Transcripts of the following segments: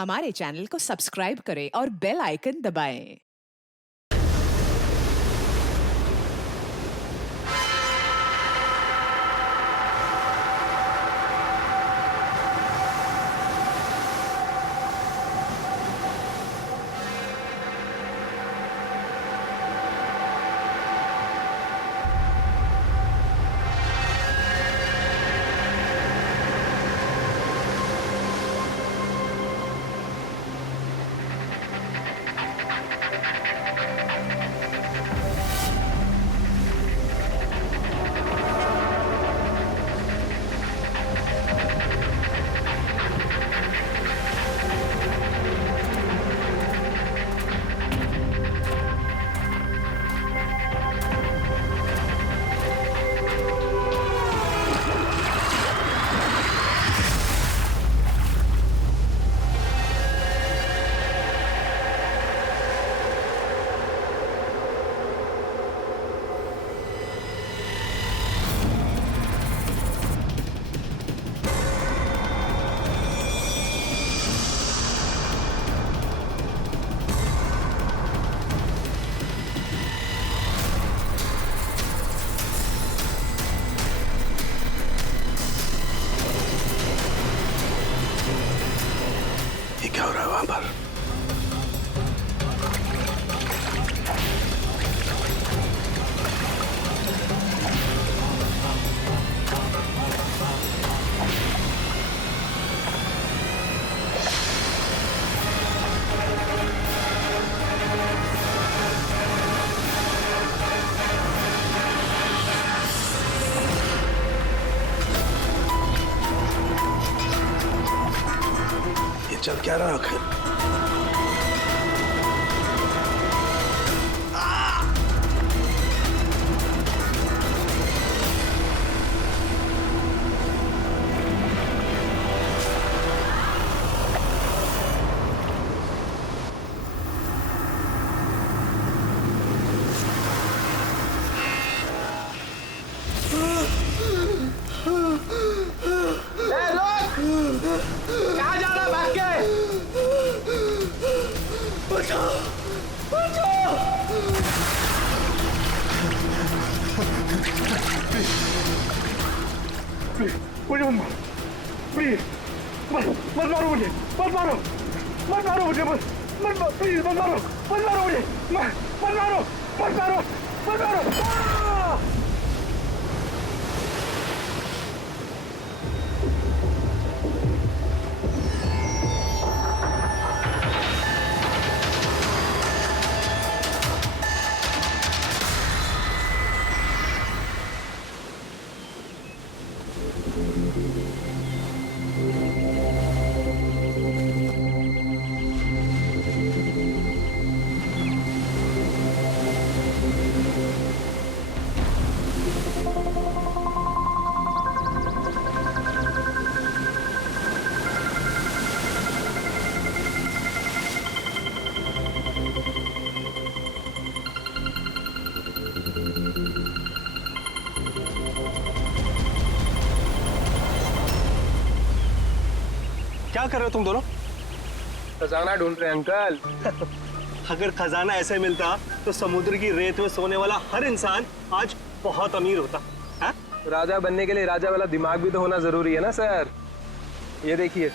हमारे चैनल को सब्सक्राइब करें और बेल आइकन दबाएं। ये क्या हो रहा है वहां पर? ये चल क्या रहा आखिर? कहाँ जा रहा भाग के? बचाओ! बचाओ! प्लीज, मुझे मत मारो, प्लीज, मत मारो मुझे, मत मारो, मत मारो मुझे, प्लीज मत मारो, मत मारो मुझे, मत मारो, मत मारो, मत मारो! क्या कर रहे हो तुम दोनों? खजाना ढूंढ रहे हैं अंकल। अगर खजाना ऐसे मिलता तो समुद्र की रेत में सोने वाला हर इंसान आज बहुत अमीर होता है? राजा बनने के लिए राजा वाला दिमाग भी तो होना जरूरी है ना सर। ये देखिए,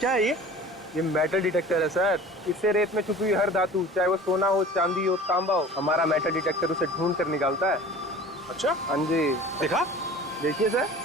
क्या है ये? ये मेटल डिटेक्टर है सर। इससे रेत में छुपी हुई हर धातु, चाहे वो सोना हो, चांदी हो, तांबा हो, हमारा मेटल डिटेक्टर उसे ढूंढ कर निकालता है। अच्छा, हाँ जी, देखा? देखिए सर।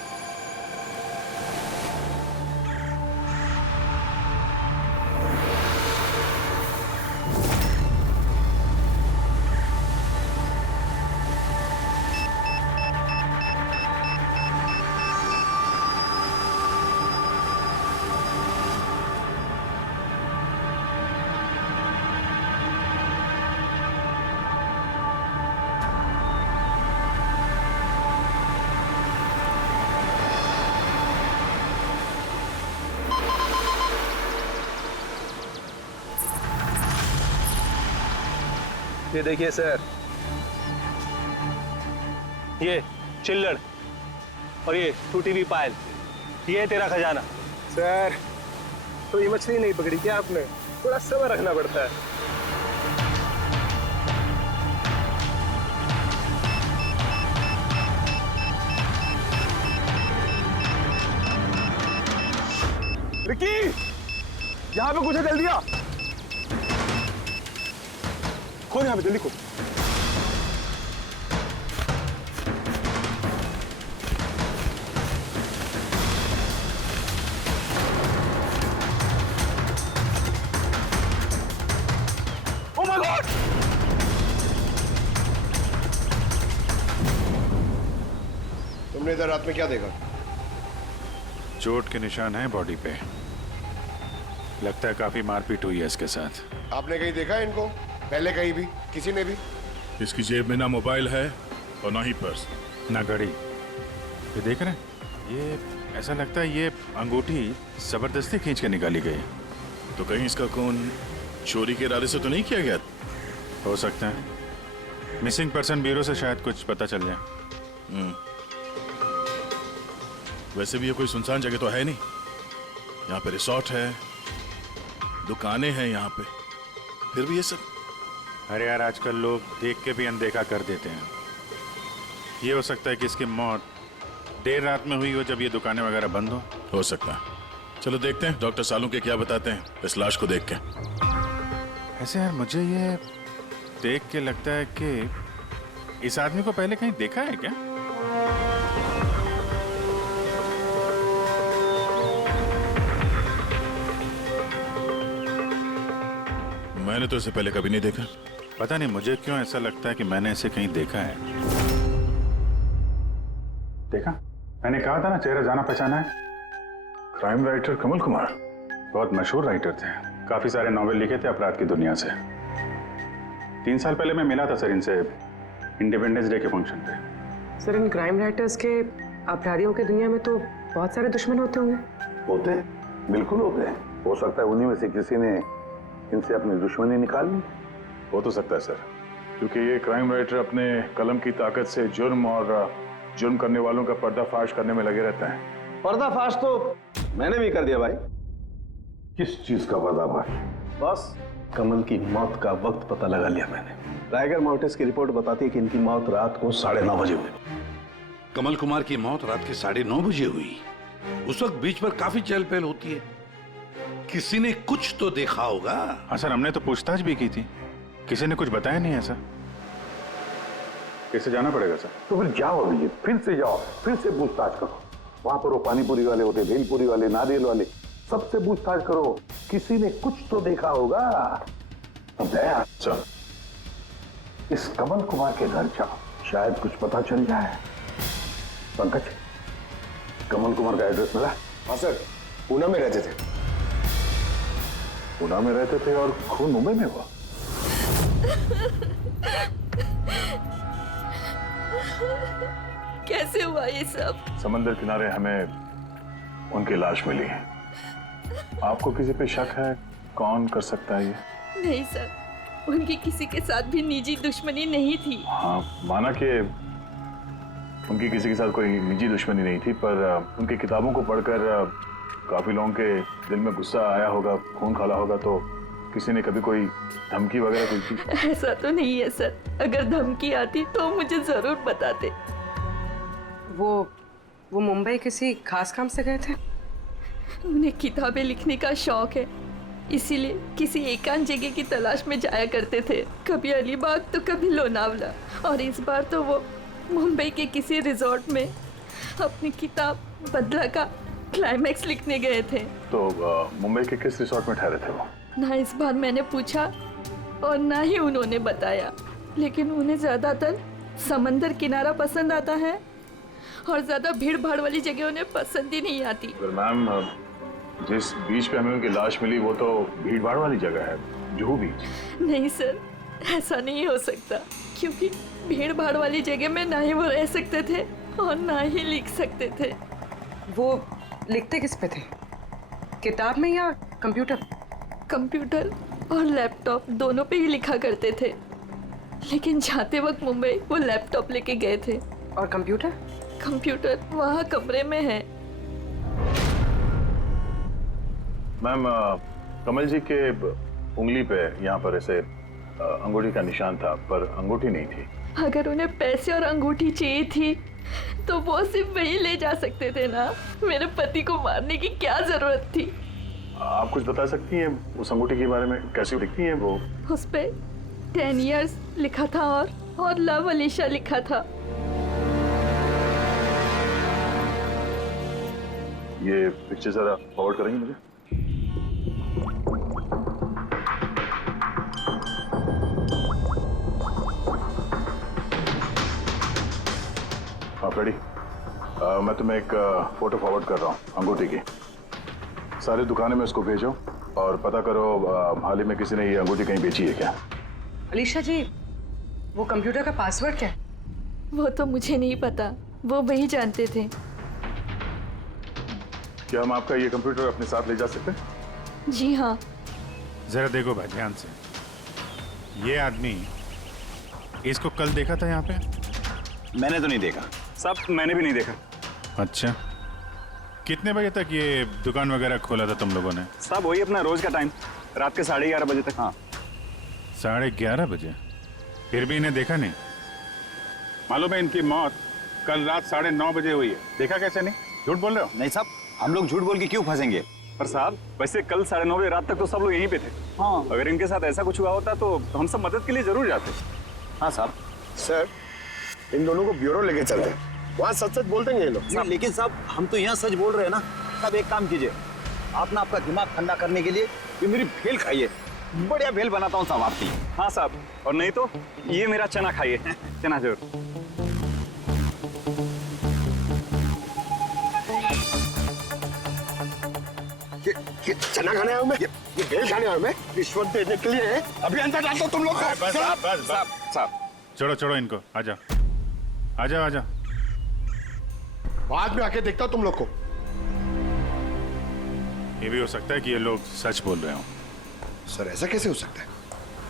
ये देखिए सर, ये चिल्लड़ और ये टूटी हुई पायल, ये है तेरा खजाना। सर तो ये मछली नहीं पकड़ी क्या आपने? थोड़ा सब्र रखना पड़ता है। रिकी, यहाँ पे कुछ है, जल्दी आ। खोल यहाँ पे, जल्दी खोल। Oh my God! तुमने इधर रात में क्या देखा? चोट के निशान हैं बॉडी पे। लगता है काफी मारपीट हुई है इसके साथ। आपने कहीं देखा है इनको? पहले कहीं भी? किसी ने भी? इसकी जेब में ना मोबाइल है और ना ही पर्स। ना घड़ी। ये देख रहे हैं? ये ऐसा लगता है ये अंगूठी जबरदस्ती खींच के निकाली गई। तो कहीं इसका खून चोरी के इरादे से तो नहीं किया गया? हो सकता है। मिसिंग पर्सन ब्यूरो से शायद कुछ पता चल जाए। वैसे भी ये कोई सुनसान जगह तो है नहीं। यहाँ पे रिसोर्ट है, दुकानें हैं यहाँ पे, फिर भी ये सब। अरे यार, आजकल लोग देख के भी अनदेखा कर देते हैं। ये हो सकता है कि इसकी मौत देर रात में हुई हो जब ये दुकानें वगैरह बंद हो सकता है। चलो देखते हैं डॉक्टर सालू के क्या बताते हैं इस लाश को देख के। ऐसे यार, मुझे ये देख के लगता है कि इस आदमी को पहले कहीं देखा है क्या? मैंने तो इसे पहले कभी नहीं देखा। पता नहीं मुझे क्यों ऐसा लगता है कि मैंने इसे कहीं देखा है। देखा? मैंने कहा था ना, चेहरा जाना पहचाना है। क्राइम राइटर कमल कुमार बहुत मशहूर राइटर थे। काफी सारे नॉवेल लिखे थे अपराध की दुनिया से। 3 साल पहले मैं मिला था सर इनसे इंडिपेंडेंस डे के फंक्शन पे। सर, इन क्राइम राइटर्स के अपराधियों की दुनिया में तो बहुत सारे दुश्मन होते होंगे। होते, बिल्कुल होते हैं। हो सकता है उन्हीं में से किसी ने इनसे अपनी दुश्मनी निकाल ली। हो तो सकता है सर, क्योंकि ये क्राइम राइटर अपने कलम की ताकत से जुर्म और जुर्म करने वालों का पर्दाफाश करने में लगे रहते हैं। पर्दाफाश तो मैंने भी कर दिया भाई। किस चीज का पर्दाफाश? बस कमल की मौत का वक्त पता लगा लिया मैंने। टाइगर मोर्टिस की रिपोर्ट बताती है कि इनकी मौत रात को 9:30 बजे हुई। कमल कुमार की मौत रात के 9:30 बजे हुई। उस वक्त बीच पर काफी चहल पहल होती है। किसी ने कुछ तो देखा होगा। हाँ सर, हमने तो पूछताछ भी की थी, किसी ने कुछ बताया नहीं है सर। कैसे जाना पड़ेगा सर? तो फिर जाओ अभी, फिर से जाओ, फिर से पूछताछ करो। वहां पर वो पानीपुरी वाले होते, भेलपुरी वाले, नारियल वाले, सबसे पूछताछ करो। किसी ने कुछ तो देखा होगा। अब दया सर, इस कमल कुमार के घर जाओ, शायद कुछ पता चल जाए। पंकज, कमल कुमार का एड्रेस मिला? हाँ सर, पूना में रहते थे। पुणे में रहते थे और खून मुंबई में हुआ। कैसे हुआ ये सब? समंदर किनारे हमें उनकी लाश मिली है। आपको किसी पे शक है? कौन कर सकता है ये? नहीं सर, उनकी किसी के साथ भी निजी दुश्मनी नहीं थी। हाँ, माना कि उनकी किसी के साथ कोई निजी दुश्मनी नहीं थी, पर उनकी किताबों को पढ़कर काफी लोगों के दिल में गुस्सा आया होगा, खून खाला होगा, तो किसी ने कभी कोई धमकी वगैरह दी थी? ऐसा तो नहीं है सर। अगर धमकी आती तो मुझे जरूर बताते। वो मुंबई किसी खास काम से गए थे? उन्हें किताबें लिखने का शौक है, इसीलिए किसी एकांत जगह की तलाश में जाया करते थे। कभी अलीबाग तो कभी लोनावला, और इस बार तो वो मुंबई के किसी रिजॉर्ट में अपनी किताब बदला का क्लाइमैक्स लिखने गए थे। तो मुंबई के किस रिसोर्ट में ठहरे थे वो? ना इस बार मैंने पूछा और ना ही उन्होंने बताया, लेकिन उन्हें ज्यादातर समंदर किनारा पसंद आता है और ज्यादा भीड़ भाड़ वाली जगह उन्हें पसंद ही नहीं आती। मैम, जिस बीच पे हमें उनकी लाश मिली वो तो भीड़ भाड़ वाली जगह है, जुहू बीच। नहीं सर, ऐसा नहीं हो सकता, क्योंकि भीड़ भाड़ वाली जगह में ना ही वो रह सकते थे और ना ही लिख सकते थे। वो लिखते किस पे थे? किताब में या कंप्यूटर? कंप्यूटर और लैपटॉप दोनों पे ही लिखा करते थे, लेकिन जाते वक्त मुंबई वो लैपटॉप लेके गए थे। और कंप्यूटर? कंप्यूटर वहाँ कमरे में है। मैम कमल जी के उंगली पे यहाँ पर ऐसे अंगूठी का निशान था, पर अंगूठी नहीं थी। अगर उन्हें पैसे और अंगूठी चाहिए थी तो वो सिर्फ वही ले जा सकते थे ना। मेरे पति को मारने की क्या जरूरत थी? आप कुछ बता सकती हैं उस अंगूठी के बारे में, कैसी दिखती है वो? उस पे 10 years लिखा था और लव अलीशा लिखा था। ये पिक्चर जरा फॉरवर्ड करेंगे मुझे? आप रेडी? मैं तुम्हें एक फोटो फॉरवर्ड कर रहा हूँ अंगूठी की। सारी दुकानें में उसको भेजो और पता करो हाल ही में किसी ने ये अंगूठी कहीं बेची है क्या। अलीशा जी, वो कंप्यूटर का पासवर्ड क्या है? वो तो मुझे नहीं पता, वो वही जानते थे। क्या हम आपका ये कंप्यूटर अपने साथ ले जा सकते हैं? जी हाँ। जरा देखो भाई ध्यान से, ये आदमी, इसको कल देखा था यहाँ पे? मैंने तो नहीं देखा साहब, मैंने भी नहीं देखा। अच्छा, कितने बजे तक ये दुकान वगैरह खोला था तुम लोगों ने? साहब वही अपना रोज का टाइम, रात के 11:30 बजे तक। हाँ 11:30 बजे? फिर भी इन्हें देखा नहीं? मालूम है इनकी मौत कल रात 9:30 बजे हुई है, देखा कैसे नहीं? झूठ बोल रहे हो? नहीं साहब, हम लोग झूठ बोल के क्यों फंसेंगे? पर साहब वैसे कल 9:30 बजे रात तक तो सब लोग यहीं पे थे। हाँ अगर इनके साथ ऐसा कुछ हुआ होता तो हम सब मदद के लिए जरूर जाते। हाँ साहब। सर, इन दोनों को ब्यूरो लेके चलते हैं, वहाँ सच सच बोल देंगे ये लोग। लेकिन साहब हम तो यहाँ सच बोल रहे हैं ना। साहब एक काम कीजिए, आप ना आपका दिमाग ठंडा करने के लिए ये मेरी भेल खाइए, बढ़िया भेल बनाता हूँ साहब आपकी। हाँ साहब, और नहीं तो ये मेरा चना खाइए, चना जरूर। ये चना खाने आया हूँ मैं, ये भेल खाने आया हूँ मैं, रिश्वत देने के लिए। अभी अंदर डाल दो तुम लोग को। बस साहब छोड़ो इनको, आ जाओ। बाद में आके देखता हूँ तुम लोग को। ये भी हो सकता है कि ये लोग सच बोल रहे हो। सर ऐसा कैसे हो सकता है?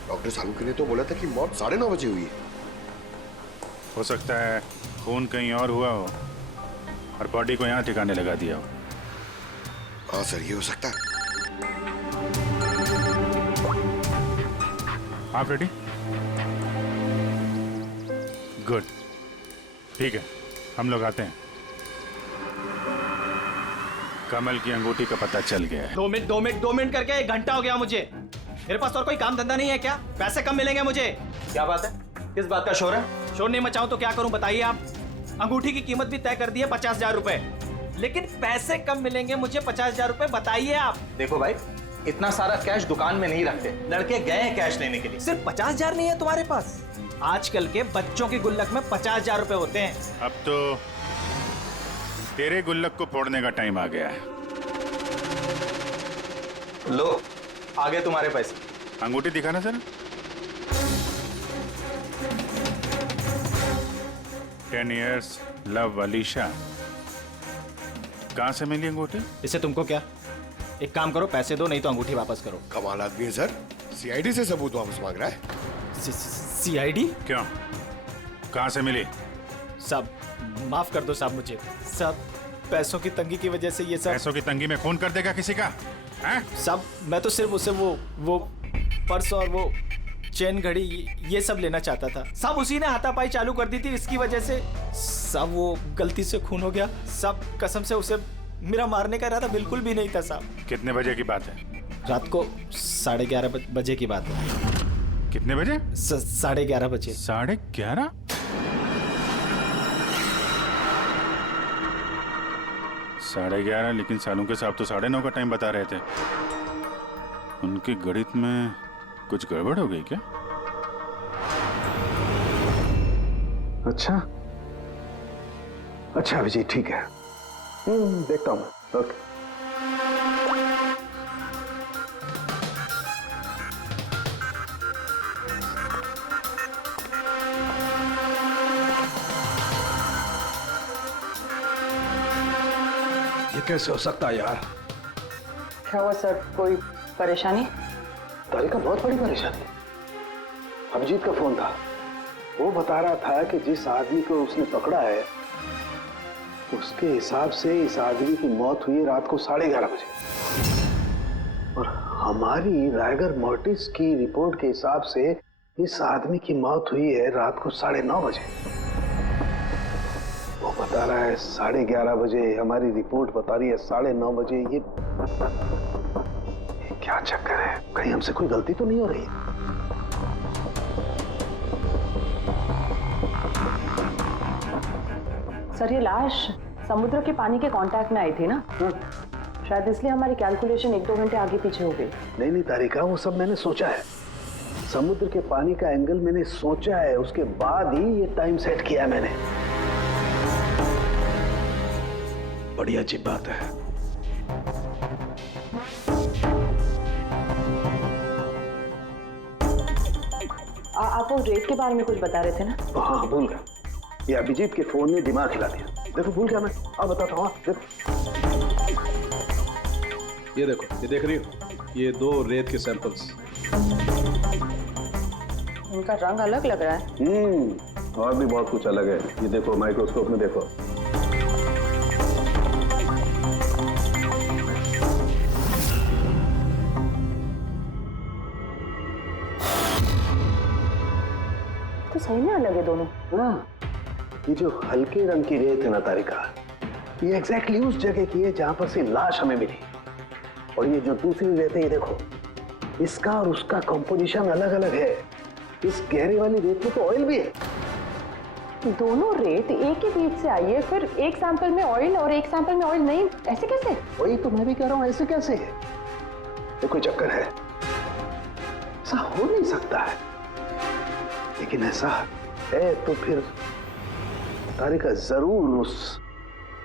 डॉक्टर सालुकी ने तो बोला था कि मौत 9:30 बजे हुई है। हो सकता है खून कहीं और हुआ हो और बॉडी को यहाँ ठिकाने लगा दिया हो। हाँ सर, ये हो सकता है। आप रेडी? गुड, ठीक है, हम लोग आते हैं। कमल की अंगूठी का पता चल गया है। 2 मिनट करके 1 घंटा हो गया मुझे। मेरे पास और कोई काम धंधा नहीं है क्या? पैसे कम मिलेंगे मुझे। क्या बात है? किस बात का शोर है? शोर नहीं मचाऊं तो क्या करूं बताइए आप? अंगूठी की कीमत भी तय कर दी है 50,000 रुपए, लेकिन पैसे कम मिलेंगे मुझे 50,000 रुपए, बताइए आप। देखो भाई, इतना सारा कैश दुकान में नहीं रखते, लड़के गए हैं कैश लेने के लिए। सिर्फ 50,000 नहीं है तुम्हारे पास? आजकल के बच्चों की गुल्लक में 50,000 रुपए होते हैं। अब तो तेरे गुल्लक को फोड़ने का टाइम आ गया है। लो, आगे तुम्हारे पैसे। अंगूठी दिखाना सर। 10 years love Alisha. कहां से मिली अंगूठी? इससे तुमको क्या? एक काम करो, पैसे दो, नहीं तो अंगूठी वापस करो। कमाल आदमी है सर, सीआईडी से सबूत वापस मांग रहा है। सीआईडी? क्यों, कहां से मिली? साहब माफ कर दो साहब मुझे। साहब पैसों की तंगी की वजह से ये सब। पैसों की तंगी में खून कर देगा किसी का? साहब मैं तो सिर्फ उसे वो पर्स और वो चेन घड़ी ये सब लेना चाहता था साहब। उसी ने हाथापाई चालू कर दी थी, इसकी वजह से साहब वो गलती से खून हो गया साहब। कसम से उसे मेरा मारने का इरादा बिल्कुल भी नहीं था साहब। कितने बजे की बात है? रात को 11:30 बजे की बात है। कितने बजे? 11:30 बजे। 11:30? साढ़े 11, लेकिन सालों के साहब तो 9:30 का टाइम बता रहे थे। उनके गणित में कुछ गड़बड़ हो गई क्या? अच्छा अभिजीत, ठीक है, देखता हूं मैं। ओके। ये कैसे हो सकता है यार? क्या हुआ सर, कोई परेशानी? तारिका बहुत बड़ी परेशानी। अभिजीत का फोन था, वो बता रहा था कि जिस आदमी को उसने पकड़ा है उसके हिसाब से इस आदमी की मौत हुई रात को 11:30 बजे। हमारी रायगर मोर्टिस की रिपोर्ट के हिसाब से इस आदमी की मौत हुई है रात को 9:30 बजे। वो बता रहा है 11:30 बजे, हमारी रिपोर्ट बता रही है 9:30 बजे। ये क्या चक्कर है? कहीं हमसे कोई गलती तो नहीं हो रही? सर ये लाश समुद्र के पानी के कांटेक्ट में आई थी ना, शायद इसलिए हमारी कैलकुलेशन 1-2 घंटे आगे पीछे हो गई। नहीं तारिका, वो सब मैंने सोचा है। समुद्र के पानी का एंगल मैंने सोचा है, उसके बाद ही ये टाइम सेट किया है मैंने। बड़ी अजीब बात है। आप वो रेत के बारे में कुछ बता रहे थे ना? हाँ भूल गया, ये अभिजीत के फोन ने दिमाग हिला दिया। देखो भूल गया मैं, अब बताता हूँ। देखो ये देखो, ये देख रही हो, ये 2 रेत के सैंपल्स। इनका रंग अलग लग रहा है। और भी बहुत कुछ अलग है। ये देखो माइक्रोस्कोप में देखो। तो सही में अलग है दोनों। हाँ, ये जो हल्के रंग की रेत है ना तारिका, ये एग्जैक्टली उस जगह की है जहां पर से लाश हमें मिली। और ये जो दूसरी रेत है, ये देखो, इसका और उसका कंपोजिशन अलग अलग है। इस गहरे वाली रेत में तो ऑयल भी है। दोनों रेत एक ही बीच से आई है, फिर एक सैंपल में ऑयल और एक सैंपल में ऑयल नहीं, ऐसे कैसे? वही तो मैं भी कह रहा हूं, ऐसे कैसे है? ये कोई चक्कर है? ऐसा हो नहीं सकता है। लेकिन ऐसा है तो फिर तारिका जरूर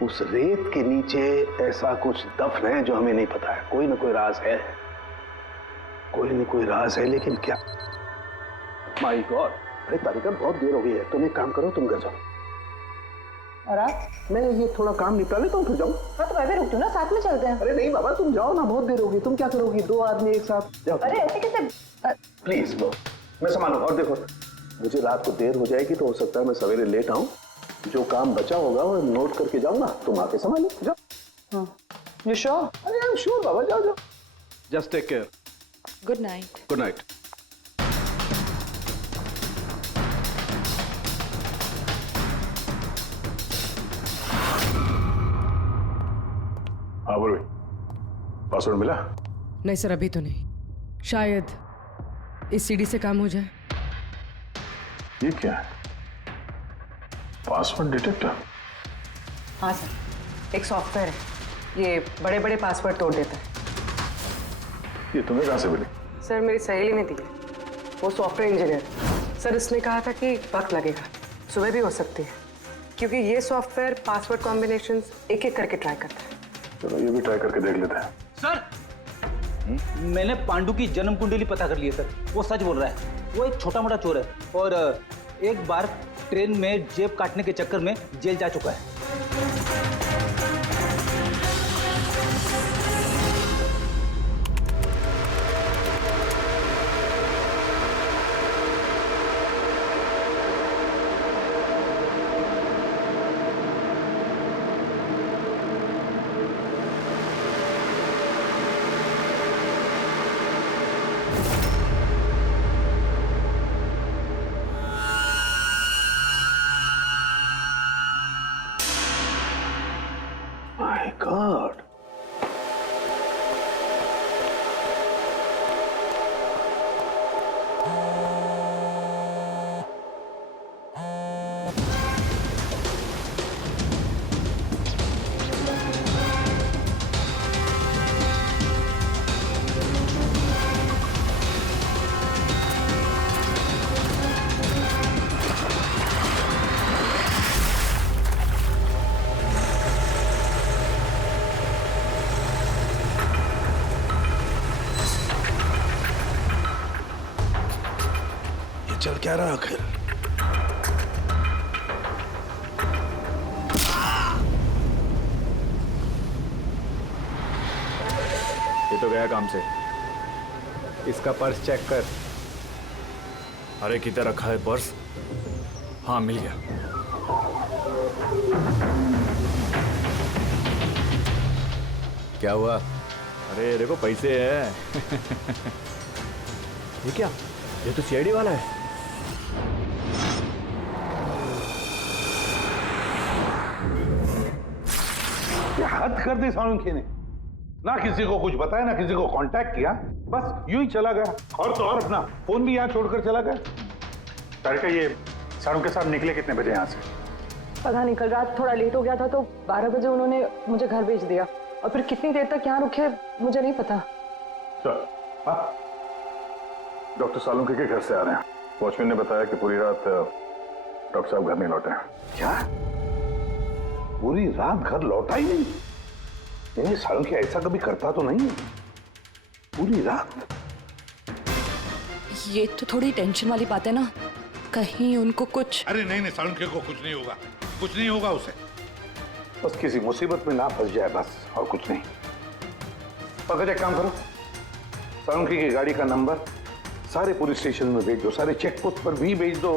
उस रेत के नीचे ऐसा कुछ दफन है जो हमें नहीं पता है। कोई ना कोई राज है, कोई ना कोई राज है, लेकिन क्या? माय गॉड, अरे तारिका बहुत देर हो गई है, तुम एक काम करो, तुम घर जाओ। और आप? मैं ये थोड़ा काम निपटा लेता हूँ, फिर जाऊँ। हाँ तो मैं भी रुक दूँ ना, साथ में चलते हैं। अरे नहीं बाबा, तुम जाओ ना, बहुत देर होगी। तुम क्या करोगी? 2 आदमी एक साथ जाओ। अरे ऐसे कैसे? प्लीज लो, मैं संभालूंगा। और देखो, मुझे रात को देर हो जाएगी तो हो सकता है मैं सवेरे लेट आऊं। जो काम बचा होगा वो नोट करके जाऊंगा, तुम आके संभालो। जाओ। You sure? अरे आई एम श्योर बाबा, जाओ जाओ। Just take care. Good night. Good night. हाँ बोलो, पासवर्ड मिला? नहीं सर, अभी तो नहीं। शायद इस सीडी से काम हो जाए। ये क्या है? Password detector? हाँ सर, एक सॉफ्टवेयर है, ये बड़े बड़े पासवर्ड तोड़ देता है। ये तुम्हें कहाँ से मिली? सर मेरी सहेली ने दी है, वो सॉफ्टवेयर इंजीनियर। सर इसने कहा था कि वक्त लगेगा, सुबह भी हो सकती है, क्योंकि ये सॉफ्टवेयर पासवर्ड कॉम्बिनेशंस एक एक करके ट्राई करता है। चलो ये भी ट्राई करके देख लेते हैं। सर मैंने पांडु की जन्म कुंडली पता कर ली है सर, वो सच बोल रहा है। वो एक छोटा मोटा चोर है और एक बार ट्रेन में जेब काटने के चक्कर में जेल जा चुका है। My God. चल क्या रहा आखिर? ये तो गया काम से। इसका पर्स चेक कर। अरे किधर रखा है पर्स? हाँ मिल गया। क्या हुआ? अरे देखो पैसे हैं। ये क्या? ये तो सीआईडी वाला है। ये हद कर दी सालुंखे ने, ना किसी को कुछ बताया ना किसी को कांटेक्ट किया, बस यूं ही चला गया। और तो और अपना फोन भी यहाँ छोड़कर चला गया। तारिका, ये सालुंखे साहब निकले कितने बजे यहाँ से? पता नहीं, कल रात थोड़ा लेट हो गया था तो 12 बजे उन्होंने मुझे घर भेज दिया, और फिर कितनी देर तक यहाँ रुके मुझे नहीं पता। सर, डॉक्टर सालुंखे के घर से आ रहे हैं। वॉचमैन ने बताया कि पूरी रात डॉक्टर साहब घर नहीं लौटे हैं। क्या? पूरी रात घर लौटा ही नहीं? नहीं, सालुंखे ऐसा कभी करता तो नहीं। पूरी रात? ये तो थोड़ी टेंशन वाली बात है ना, कहीं उनको कुछ। अरे नहीं नहीं, सालुंखे को कुछ नहीं होगा, कुछ नहीं होगा उसे। बस किसी मुसीबत में ना फंस जाए, बस, और कुछ नहीं। पकड़, एक काम करो, सालुंखे की गाड़ी का नंबर सारे पुलिस स्टेशन में भेज दो, सारे चेक पोस्ट पर भी भेज दो।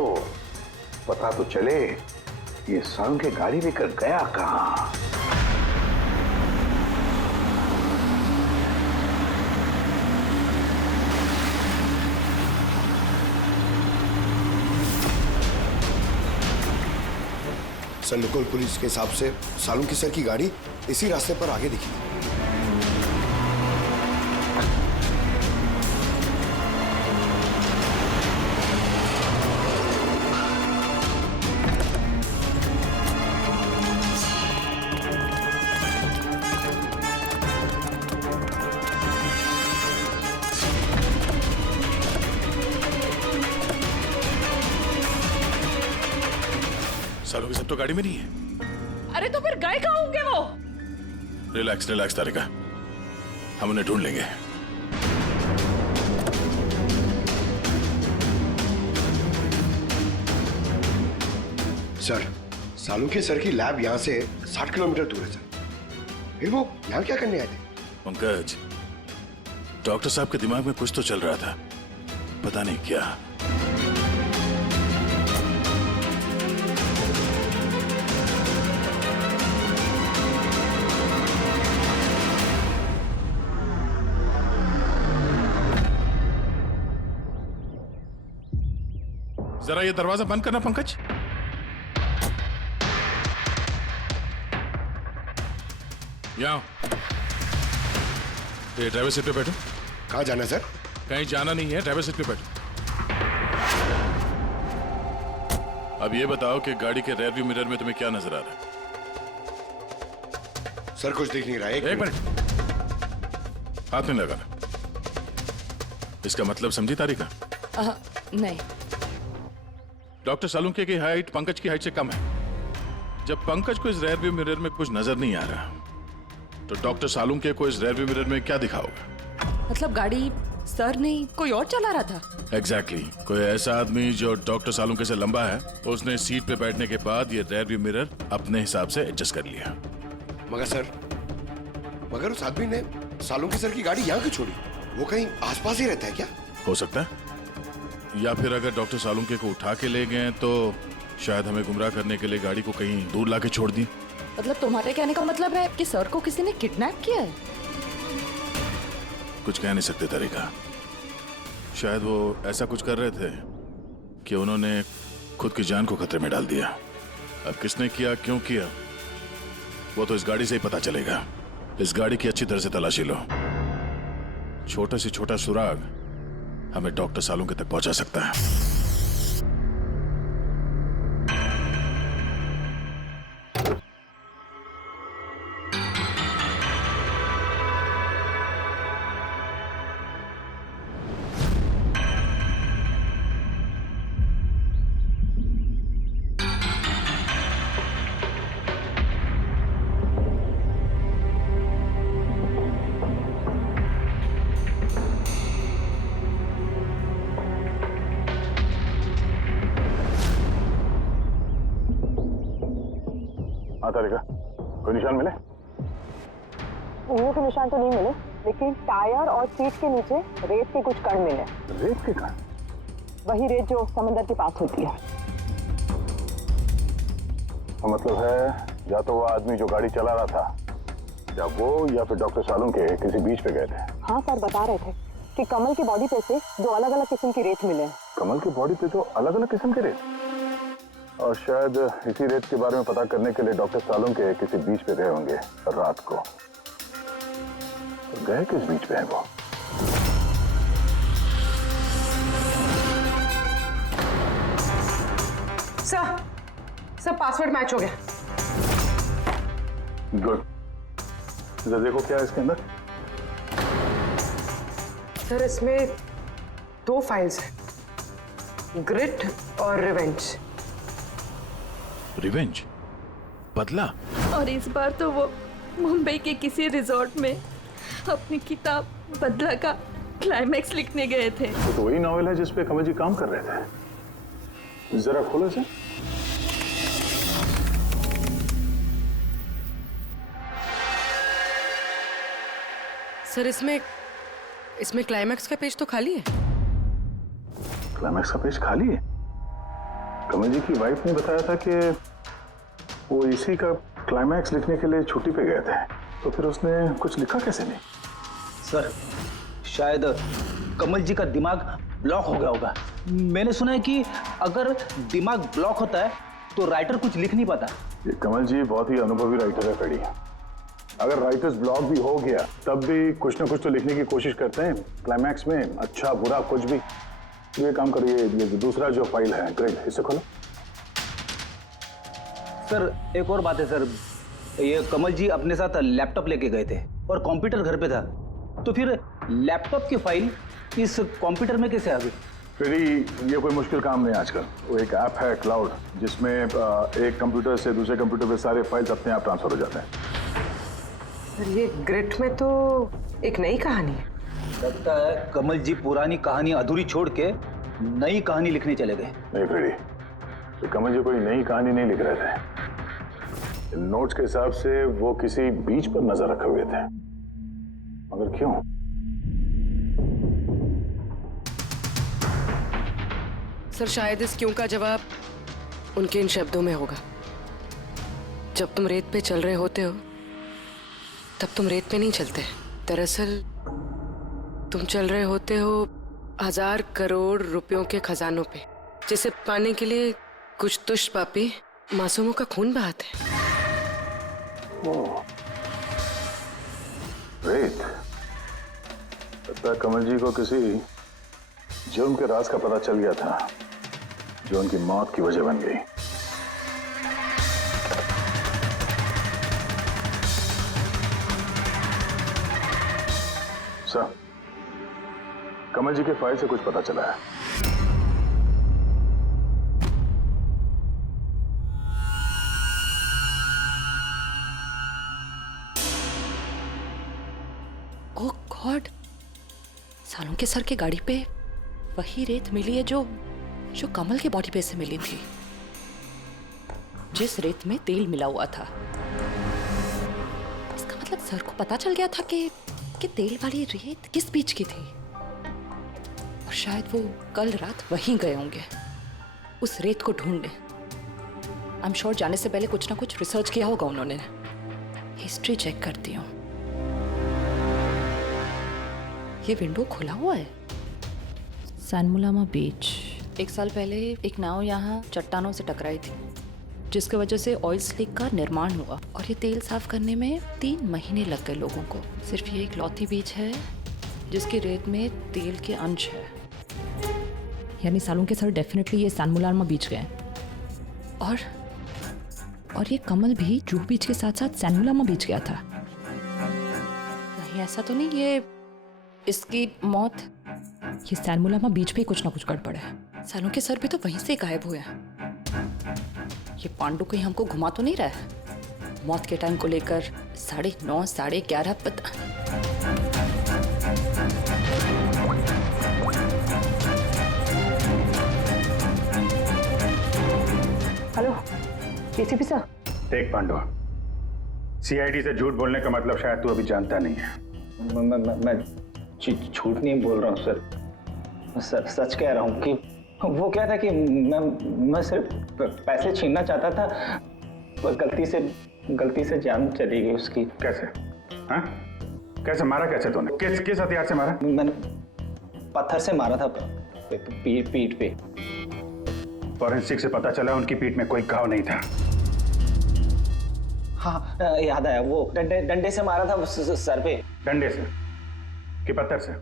पता तो चले ये सालुंखे गाड़ी लेकर गया कहां। सर, लोकल पुलिस के हिसाब से सालुंखे सर की गाड़ी इसी रास्ते पर आगे दिखी। सालुंखे सब तो गाड़ी में नहीं है। अरे तो फिर गए कहाँ होंगे वो? रिलैक्स रिलैक्स तारिका, हम उन्हें ढूंढ लेंगे। सर, सालुंखे सर की लैब यहाँ से 60 किलोमीटर दूर है सर। फिर वो यहाँ क्या करने आए थे? पंकज, डॉक्टर साहब के दिमाग में कुछ तो चल रहा था, पता नहीं क्या। जरा ये दरवाजा बंद करना पंकज। यहाँ ये ड्राइवर सीट पे बैठो। कहाँ जाना है सर? कहीं जाना नहीं है, ड्राइवर सीट पे बैठो। अब ये बताओ कि गाड़ी के रेयर व्यू मिरर में तुम्हें क्या नजर आ रहा है? सर, कुछ दिख नहीं रहा है। एक मिनट, हाथ में लगाना। इसका मतलब समझी तारिका? नहीं। डॉक्टर सालुंखे की हाइट पंकज की हाइट से कम है। जब पंकज को इस रेयर व्यू मिरर में कुछ नजर नहीं आ रहा, तो डॉक्टर सालुंखे को इस रेयर व्यू मिरर में क्या दिखा होगा? मतलब गाड़ी सर नहीं कोई और चला रहा था? एग्जैक्टली कोई ऐसा आदमी जो डॉक्टर सालुंखे से लंबा है, उसने सीट पे बैठने के बाद ये रेयर व्यू मिरर अपने हिसाब से एडजस्ट कर लिया। मगर उस आदमी ने सालुंखे सर की गाड़ी यहाँ क्यों छोड़ी? वो कहीं आसपास ही रहता है क्या? हो सकता है, या फिर अगर डॉक्टर सालुंखे को उठा के ले गए तो शायद हमें गुमराह करने के लिए गाड़ी को कहीं दूर लाके छोड़ दी। मतलब तुम्हारे कहने का मतलब है कि सर को किसी ने किडनैप किया है? कुछ कह नहीं सकते तारिका, शायद वो ऐसा कुछ कर रहे थे कि उन्होंने खुद की जान को खतरे में डाल दिया। अब किसने किया, क्यों किया, वो तो इस गाड़ी से ही पता चलेगा। इस गाड़ी की अच्छी तरह से तलाशी लो, छोटा से छोटा सुराग हमें डॉक्टर सालुंखे तक पहुंचा सकता है। तारिका, कोई निशान मिले? उंगलियों के निशान तो नहीं मिले, लेकिन टायर और सीट के नीचे रेत के कुछ कण मिले। रेत के कण? वही रेत जो समंदर के पास होती है। तो मतलब है या तो वो आदमी जो गाड़ी चला रहा था क्या वो या फिर डॉक्टर सालों के किसी बीच पे गए थे? हाँ सर, बता रहे थे कि कमल की बॉडी पे से 2 अलग-अलग किस्म की रेत मिले हैं। कमल की बॉडी पे तो अलग अलग किस्म के रेत, और शायद इसी रेत के बारे में पता करने के लिए डॉक्टर सालों के किसी बीच पे गए होंगे रात को। तो गए किस बीच पे है वो? सर पासवर्ड मैच हो गया। गुड। जरा देखो क्या है इसके अंदर। सर इसमें 2 फाइल्स हैं, ग्रिट और रिवेंज। रिवेंज? बदला? और इस बार तो वो मुंबई के किसी रिजॉर्ट में अपनी किताब बदला का क्लाइमैक्स लिखने गए थे। तो वही नॉवेल है जिसपे कमल जी काम कर रहे थे। जरा खोलो इसे। सर इसमें क्लाइमैक्स का पेज तो खाली है। क्लाइमैक्स का पेज खाली है? कमल जी की वाइफ ने बताया था कि वो इसी का क्लाइमैक्स लिखने के लिए छुट्टी पे गए थे, तो फिर उसने कुछ लिखा कैसे नहीं? सर शायद कमल जी का दिमाग ब्लॉक हो गया होगा। मैंने सुना है कि अगर दिमाग ब्लॉक होता है तो राइटर कुछ लिख नहीं पाता। ये कमल जी बहुत ही अनुभवी राइटर है पेड़ी। अगर राइटर्स ब्लॉक भी हो गया तब भी कुछ ना कुछ तो लिखने की कोशिश करते हैं क्लाइमैक्स में, अच्छा बुरा कुछ भी। ये काम करिए, ये दूसरा जो फाइल है ग्रेट, इसे खोलो। सर एक और बात है सर, ये कमल जी अपने साथ लैपटॉप लेके गए थे और कंप्यूटर घर पे था, तो फिर लैपटॉप की फाइल इस कंप्यूटर में कैसे आ गई? पेड़ी, ये कोई मुश्किल काम नहीं आजकल। वो एक ऐप है क्लाउड, जिसमें एक कंप्यूटर से दूसरे कंप्यूटर पे सारे फाइल्स अपने आप ट्रांसफर हो जाते हैं। सर ये ग्रिट में तो एक नई कहानी है। लगता है कमल जी पुरानी कहानी अधूरी छोड़ के नई कहानी लिखने चले गए। नहीं पेड़ी, तो कमल जी कोई नई कहानी नहीं लिख रहे थे। नोट्स के हिसाब से वो किसी बीच पर नजर रखे हुए थे, मगर क्यों? सर शायद इस क्यों का जवाब उनके इन शब्दों में होगा। जब तुम रेत पे चल रहे होते हो तब तुम रेत पे नहीं चलते। दरअसल तुम चल रहे होते हो 1000 करोड़ रुपयों के खजानों पे, जिसे पाने के लिए कुछ तुष्ट पापी मासूमों का खून बहाते हैं। रेत? लगता है कमल जी को किसी जुर्म के राज का पता चल गया था, जो उनकी मौत की वजह बन गई। सर, कमल जी के फाइल से कुछ पता चला है। ओह गॉड, सालों के सर के गाड़ी पे वही रेत मिली है जो कमल के बॉडी पे से मिली थी, जिस रेत में तेल मिला हुआ था। इसका मतलब सर को पता चल गया था कि तेल वाली रेत किस बीच की थी, और शायद वो कल रात वहीं गए होंगे उस रेत को ढूंढने। आई एम श्योर जाने से पहले कुछ ना कुछ रिसर्च किया होगा उन्होंने। हिस्ट्री चेक करती हूँ। ये विंडो खुला हुआ है। सैनमुलामा बीच। 1 साल पहले एक नाव यहाँ चट्टानों से टकराई थी, जिसकी वजह से ऑयल स्लिक का निर्माण हुआ, और ये तेल साफ करने में 3 महीने लग गए लोगों को। सिर्फ ये एक लौती बीच है जिसकी रेत में तेल के अंश है। यानी सालों के सर डेफिनेटली ये सैनमुलामा बीच गए। और ये कमल भी जूहू बीच के साथ साथ सैनमुलामा बीच गया था। नहीं ऐसा तो नहीं ये इसकी मौत, ये सैनमुलामा बीच पे कुछ ना कुछ गड़बड़ है। सालों के सर भी तो वहीं से गायब हुए हैं। ये पांडु कहीं हमको घुमा तो नहीं रहा है मौत के टाइम को लेकर? 9:30 11:30 पता। Hello ACP sir. देख पांडु, सीआईडी से झूठ बोलने का मतलब शायद तू अभी जानता नहीं है। मैं झूठ नहीं बोल रहा हूँ सर, सच कह रहा हूँ कि वो क्या था कि मैं सिर्फ पैसे छीनना चाहता था, पर गलती से जान चली गई उसकी। कैसे? हाँ? कैसे मारा, कैसे तूने? किस हथियार से मारा? मैंने पत्थर से मारा था पीठ पे। फॉरेंसिक से पता चला उनकी पीठ में कोई घाव नहीं था। हाँ याद आया, वो डंडे से मारा था सर पे। डंडे से कि पत्थर से?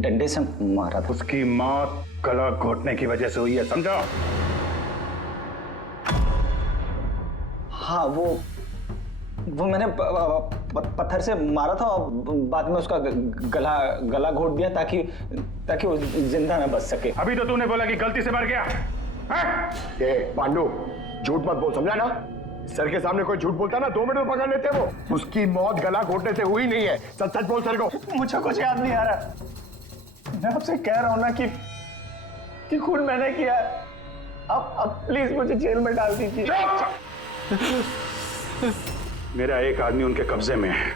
डंडे से मारा था। उसकी मौत गला घोटने की वजह से हुई है, समझो? हाँ वो मैंने पत्थर से मारा था और बाद में उसका गला घोट दिया ताकि वो जिंदा ना बच सके। अभी तो तूने बोला कि गलती से मर गया। ये पांडु, झूठ मत बोल, समझा ना? सर के सामने कोई झूठ बोलता ना 2 मिनट में पकड़ लेते वो। उसकी मौत गला घोटने से हुई नहीं है। सच सच बोल सर को। मुझे कुछ याद नहीं आ रहा। मैं आपसे कह रहा हूं ना कि खून मैंने किया। अब प्लीज मुझे जेल में डाल दीजिए। मेरा एक आदमी उनके कब्जे में है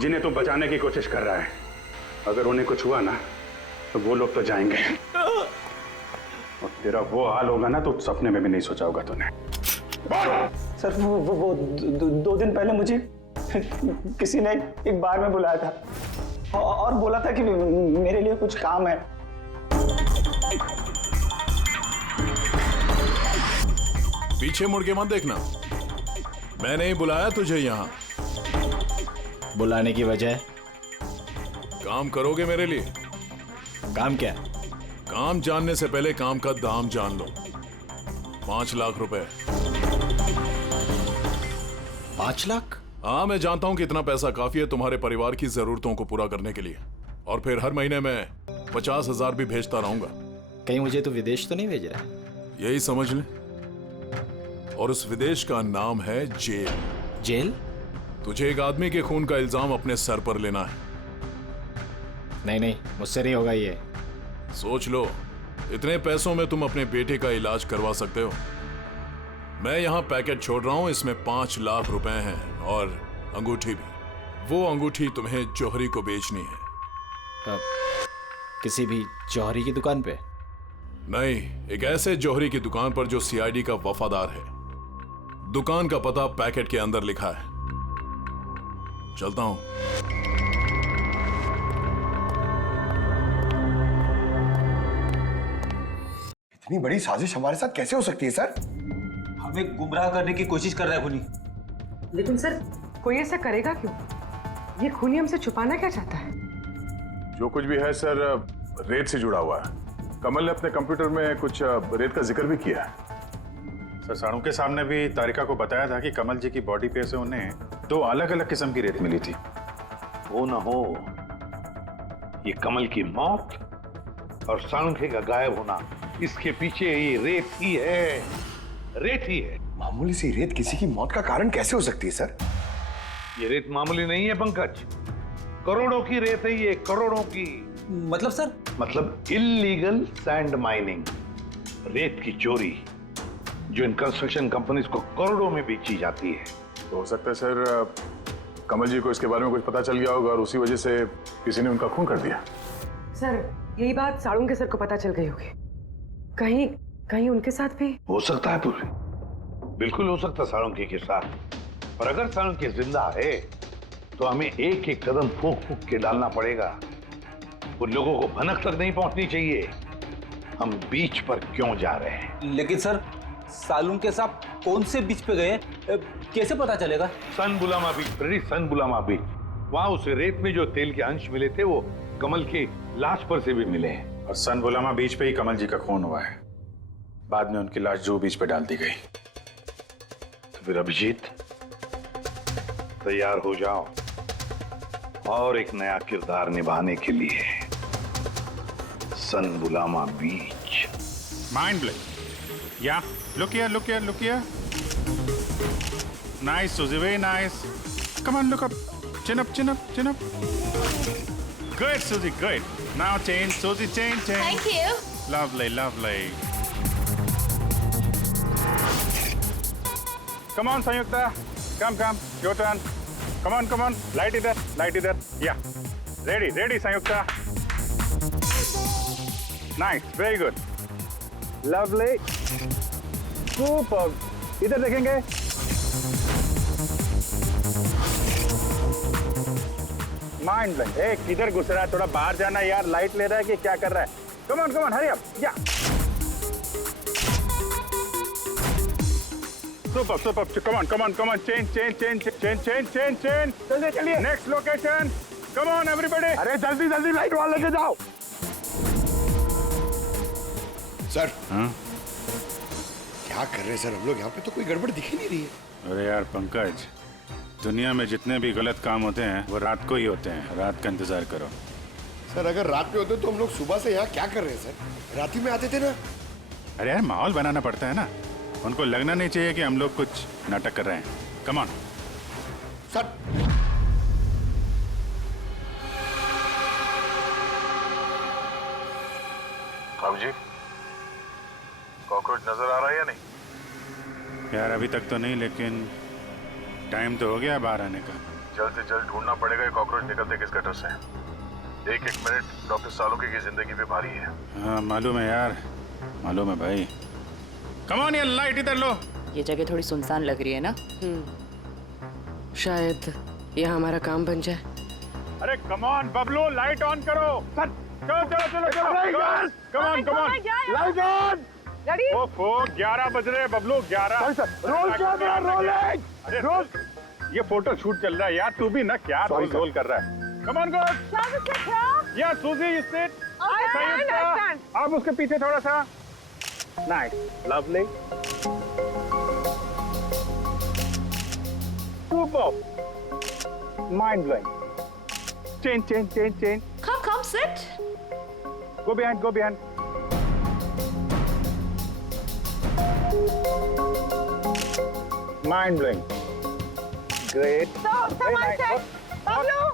जिन्हें तू बचाने की कोशिश कर रहा है। अगर उन्हें कुछ हुआ ना तो वो लोग तो जाएंगे और तेरा वो हाल होगा ना तो सपने में भी नहीं सोचा होगा तूने। सर वो 2 दिन पहले मुझे किसी ने एक बार में बुलाया था और बोला था कि मेरे लिए कुछ काम है। पीछे मुड़ के मत देखना, मैंने ही बुलाया तुझे यहाँ। बुलाने की वजह? काम करोगे मेरे लिए? काम क्या? काम जानने से पहले काम का दाम जान लो। 5 लाख रुपए। 5 लाख? हाँ, मैं जानता हूं कि इतना पैसा काफी है तुम्हारे परिवार की जरूरतों को पूरा करने के लिए, और फिर हर महीने में 50,000 भी भेजता रहूंगा। कहीं मुझे तो विदेश तो नहीं भेज रहा? यही समझ ले। और उस विदेश का नाम है जेल। जेल? तुझे एक आदमी के खून का इल्जाम अपने सर पर लेना है। नहीं, मुझसे नहीं होगा ये। सोच लो, इतने पैसों में तुम अपने बेटे का इलाज करवा सकते हो। मैं यहाँ पैकेट छोड़ रहा हूँ, इसमें 5 लाख रुपए हैं और अंगूठी भी। वो अंगूठी तुम्हें जौहरी को बेचनी है। किसी भी जौहरी की दुकान पे? नहीं, एक ऐसे जौहरी की दुकान पर जो सीआईडी का वफादार है। दुकान का पता पैकेट के अंदर लिखा है। चलता हूं। इतनी बड़ी साजिश हमारे साथ कैसे हो सकती है सर? हमें गुमराह करने की कोशिश कर रहा है खूनी। लेकिन सर, कोई ऐसा करेगा क्यों? ये खूनी हमसे छुपाना क्या चाहता है? जो कुछ भी है सर, रेत से जुड़ा हुआ है। कमल ने अपने कंप्यूटर में कुछ रेत का जिक्र भी किया है। सर, साड़ू के सामने भी तारिका को बताया था कि कमल जी की बॉडी पे से उन्हें 2 अलग अलग किस्म की रेत मिली थी। हो ना हो, ये कमल की मौत और साळुंखे का गायब होना, इसके पीछे ये रेत ही है। रेत ही है। मामूली सी रेत किसी की मौत का कारण कैसे हो सकती है सर? ये रेत मामूली नहीं है पंकज, करोड़ों की रेत है ये, करोड़ों की। मतलब सर? मतलब इल्लीगल सैंड माइनिंग, रेत की चोरी, जो इन कंस्ट्रक्शन कंपनीज को करोड़ों में बेची जाती है। तो हो सकता है सर कमल जी को इसके बारे में कुछ पता चल गया होगा और उसी वजह से किसी ने उनका खून कर दिया। सर, यही बात साड़ू के सर को पता चल गई होगी। कहीं उनके साथ भी हो सकता है पूरी, बिल्कुल हो सकता है साळुंखे के साथ। और अगर साळुंखे जिंदा है तो हमें एक एक कदम फूंक फूंक के डालना पड़ेगा। उन लोगों को भनक तक नहीं पहुंचनी चाहिए हम बीच पर क्यों जा रहे हैं। लेकिन सर, साळुंखे साहब कौन से बीच पे गए, कैसे पता चलेगा? सन बुलामा बीच, सन बुलामा बीच। वहां उस रेत में जो तेल के अंश मिले थे वो कमल के लाश पर से भी मिले हैं। और सन बुलामा बीच पे ही कमल जी का खून हुआ है। बाद में उनकी लाश जो बीच पे डाल दी गई। तो फिर अभिजीत, तैयार हो जाओ और एक नया किरदार निभाने के लिए। सन बुलामा beach. Mind blowing. Yeah, look here. Nice, Suzy, very nice. Come on, look up. Chin up. Good, Suzy, good. Now change, Suzy, change. Thank you. Lovely. Come on, Sanyukta. Come. Your turn. Come on. Light it there. Yeah. Ready, Sanyukta. Nice, very good. Lovely. Super. इधर देखेंगे। Mind blowing. ए किधर घुस रहा है? थोड़ा बाहर जाना यार, लाइट ले रहा है कि क्या कर रहा है? Come on hurry up. या सुपर कम ऑन चेंज चलिए चलिए next location. Come on everybody. अरे जल्दी जल्दी लाइट वाले लेके जाओ। सर हाँ क्या कर रहे हैं सर हम लोग? यहाँ पे तो कोई गड़बड़ दिख ही नहीं रही है। अरे यार पंकज, दुनिया में जितने भी गलत काम होते हैं वो रात को ही होते हैं। रात का इंतजार करो। सर अगर रात में होते तो हम लोग सुबह से यहाँ क्या कर रहे हैं सर? रात ही में आते थे ना। अरे यार माहौल बनाना पड़ता है ना, उनको लगना नहीं चाहिए कि हम लोग कुछ नाटक कर रहे हैं। Come on sir. बाबू जी, कॉकरोच नजर आ रहा है या नहीं? यार अभी तक तो नहीं, लेकिन टाइम तो हो गया बाहर आने का। जल्द से जल्द ढूंढना पड़ेगा ये कॉकरोच निकलते किस गटर से। एक मिनट डॉक्टर सालुंके की जिंदगी पे भारी है। हाँ मालूम है यार, मालूम है भाई। कम ऑन, ये लाइट इधर लो। ये जगह थोड़ी सुनसान लग रही है ना? शायद यह हमारा काम बन जाए। अरे come on Bablu, light on करो। चलो कम ऑन लाइट ऑन। ओफो 11 बज रहे हैं बबलू, 11। Roll camera rolling. अरे रोल, ये फोटो शूट चल रहा है यार, तू भी ना क्या रोल कर रहा है। Come on good. या सूजी यू सिट। आप उसके पीछे थोड़ा सा। Nice, lovely, super, mind blowing. Change. Come, sit. Go behind. Mind blowing. Great.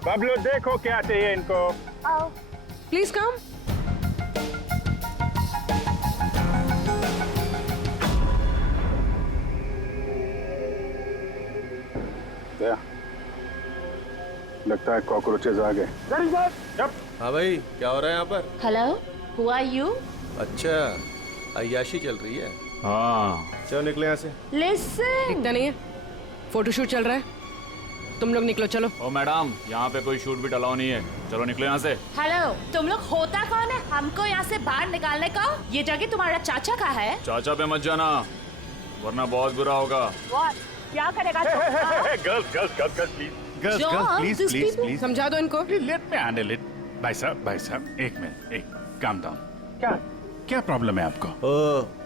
Bablu देखो क्या चाहिए इनको। Please come. लगता है कॉकरोचेस आ गए। हाँ भाई, क्या हो रहा है यहाँ पर? Hello, who are you? अच्छा, अय्याशी चल रही है। हाँ, चलो निकले यहाँ से। Listen. दिखता नहीं है, फोटोशूट चल रहा है। तुम लोग निकलो, चलो। ओ मैडम, यहाँ पे कोई शूट भी अलाउ नहीं है। चलो निकलो यहाँ से। हेलो, तुम लोग होता कौन है हमको यहाँ से बाहर निकालने का? ये जगह तुम्हारा चाचा का है। चाचा पे मत जाना, वरना बहुत बुरा होगा। क्या करेगा? Girls, please. समझा दो इनको। Let me handle it. भाई साहब, एक मिनट, calm down. क्या प्रॉब्लम है आपको? ओ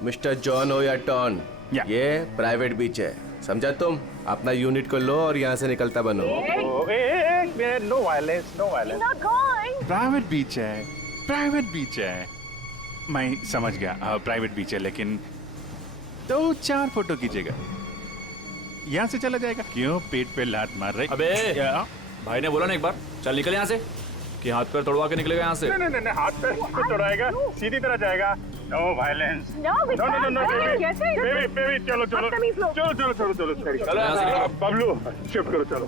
मिस्टर जॉन हो या टॉन, ये प्राइवेट बीच है, समझा तुम? अपना यूनिट को लो और यहाँ से निकलता बनो। No violence. प्राइवेट बीच है। मैं समझ गया, प्राइवेट बीच है, लेकिन 2-4 फोटो कीजिएगा। यहाँ से चला जाएगा। क्यों पेट पे लात मार रहे? अबे भाई ने बोला ना एक बार, चल निकल यहाँ से, कि हाथ पैर तोड़वा के निकलेगा यहाँ से। नहीं, हाथ पैर को तोड़ाएगा, सीधी तरह जाएगा। No violence. नो बेबी, चलो। बबलू शिफ्ट करो, चलो।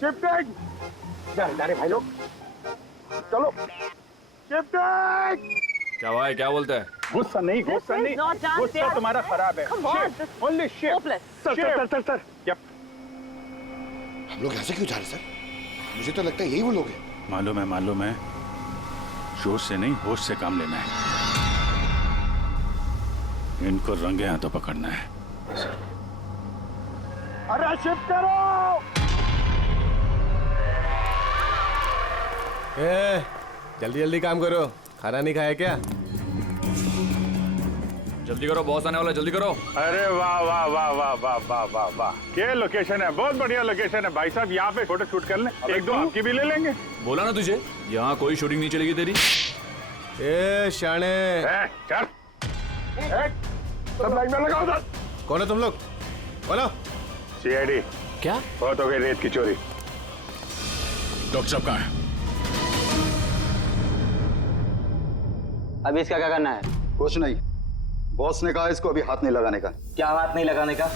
शिफ्टिंग। जाने भाई लोग, चलो। शिफ्टिंग। क्या भाई, क्या बोलते हैं? गुस्सा नहीं, गुस्सा तुम्हारा खराब है। Only shift. सर। हम लोग यहाँ से क्यों जा रहे सर? मुझे तो लगता है यही वो लोग हैं। मालूम है। जोश से नहीं, होश से काम लेना है। इनको रंगे हाथों पकड़ना है। अरे शिफ्ट करो। जल्दी काम करो, खाना नहीं खाया क्या? जल्दी करो, बॉस आने वाला, जल्दी करो। अरे वाह, क्या लोकेशन है, बहुत बढ़िया लोकेशन है भाई साहब। यहाँ पे फोटो शूट कर लें, 1-2 आपकी भी ले लेंगे। बोला ना तुझे, यहाँ कोई शूटिंग नहीं चलेगी तेरी। ए शाने, चल। सब लाइन में लगाओ सर। कौन है तुम लोग? बोलो। CID। क्या? बहुत हो गई रेत की चोरी। डॉक्टर साहब कहाँ है? अभी इसका क्या करना है? कुछ नहीं, बॉस ने कहा इसको अभी हाथ नहीं लगाने का। क्या हाथ नहीं लगाने का?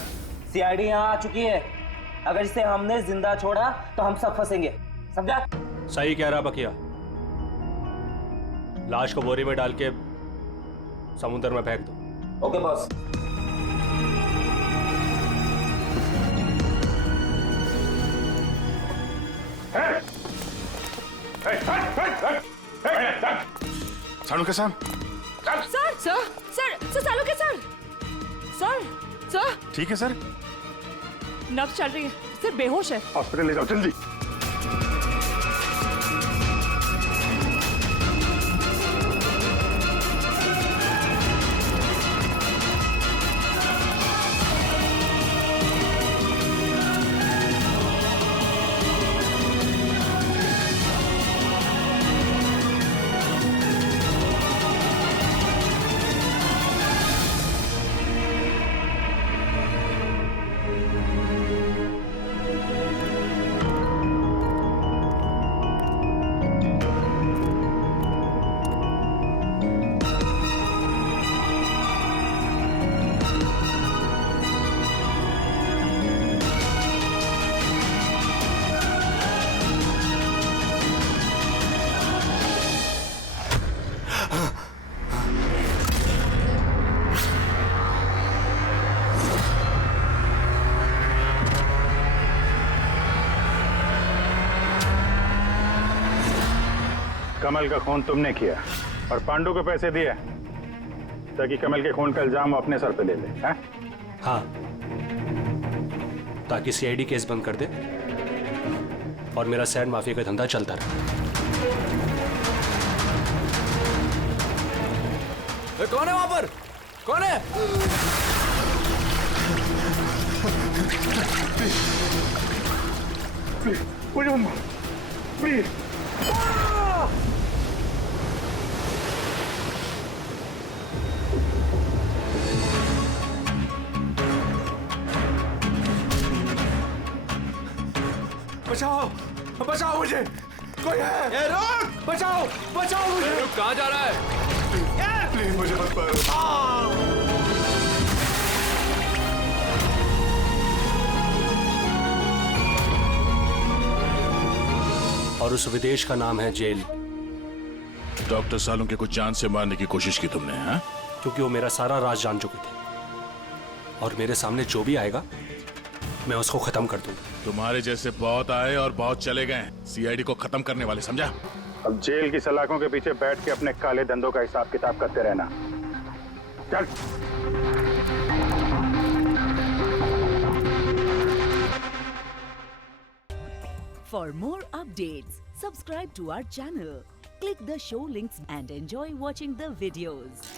CID यहाँ आ चुकी है, अगर इसे हमने जिंदा छोड़ा तो हम सब फंसेंगे, समझा? सही कह रहा बकिया, लाश को बोरी में डाल के समुद्र में फेंक दो। Okay boss. सालू के साथ सर सर सर सर सालू के सर सर सर ठीक है सर। नब्ज चल रही है सर, बेहोश है। हॉस्पिटल ले जाओ जल्दी। कमल का खून तुमने किया और पांडु को पैसे दिए ताकि कमल के खून का इल्जाम वो अपने सर पे ले ले, हैं? हाँ, ताकि सीआईडी केस बंद कर दे और मेरा सैंड माफिया का धंधा चलता रहे। कौन है वहां पर? कौन है? मुझे मत मारो, प्लीज। बचाओ, बचाओ मुझे, कोई है? ए, रुक! बचाओ, बचाओ मुझे। रुक, कहाँ जा रहा है? प्लीज मुझे मत मारो। और उस विदेश का नाम है जेल। डॉक्टर सालुंके को जान से मारने की कोशिश की तुमने, हाँ? क्योंकि वो मेरा सारा राज जान चुके थे और मेरे सामने जो भी आएगा मैं उसको खत्म कर दूंगा। तुम्हारे जैसे बहुत आए और बहुत चले गए, सीआईडी को खत्म करने वाले, समझा? अब जेल की सलाखों के पीछे बैठ के अपने काले धंधों का हिसाब किताब करते रहना। चल। For more updates, subscribe to our channel, click the show links and enjoy watching the videos.